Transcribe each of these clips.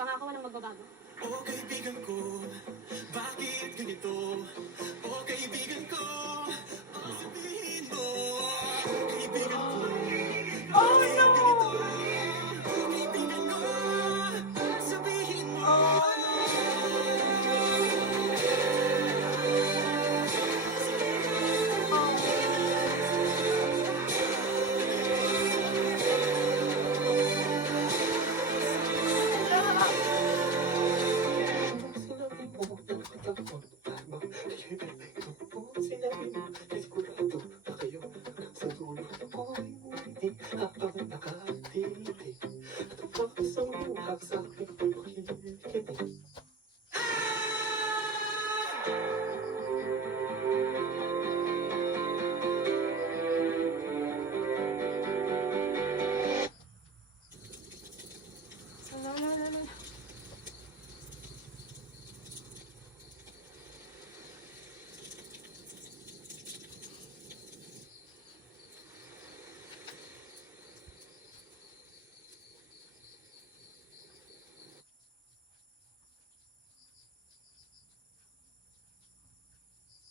Pangako walang magbabago. O kaibigan ko, bakit ganito? O kaibigan ko, ang sabihin mo. O kaibigan ko, bakit ganito? O kaibigan ko, ang sabihin mo. Sinabi mo, nagkakapagpano. Sinabi mo, ay sigurado na kayo. Sa dulo ako'y ngumiti habang nakatitig. At ang pakasang buhak sa aking pagkikinig.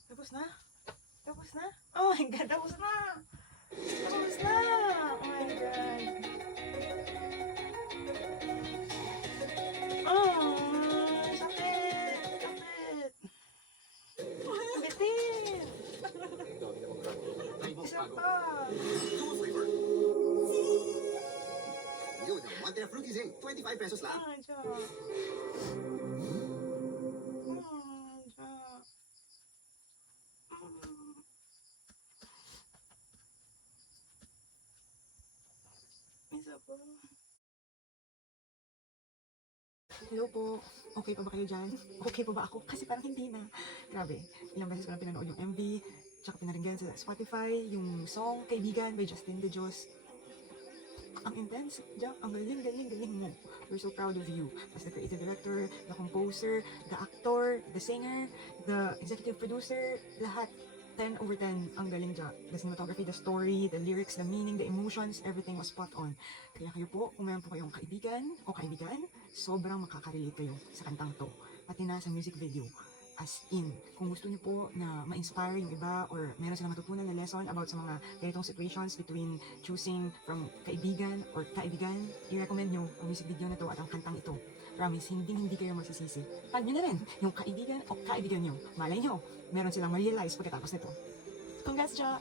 Tapos na? Tapos na? Oh my God, tapos na! Tapos na! Oh my God. Oh, sakit! Sakit! Bitin! Isa pa! Yun, wanted a fruity zing. 25 pesos lang. Ah, Diyo. Diyo. Isa pa. Hello po. Okay pa ba kayo dyan? Okay pa ba ako? Kasi parang hindi na. Grabe. Ilang beses ko na pinanood yung MV. Tsaka pinaringgan sa Spotify. Yung song, Kaibigan by Justin De Jos. Ang intense. Jack, ang galing mo. We're so proud of you. As the creative director, the composer, the actor, the singer, the executive producer, lahat. 10 over 10 ang galing Jack. The cinematography, the story, the lyrics, the meaning, the emotions, everything was spot on. Kaya kayo po, kung meron po kayong kaibigan o kaibigan, sobrang makaka-relate kayo sa kantang to. Pati na sa music video. As in, kung gusto niyo po na ma-inspire yung iba or meron silang matutunan na lesson about sa mga ganitong situations between choosing from kaibigan or kaibigan, i-recommend nyo ang music video na to at ang kantang ito. Promise, hindi kayo magsisisi. Tag nyo na rin yung kaibigan o kaibigan nyo. Malay nyo, meron silang ma-realize pagkatapos nito. Congrats, Ja!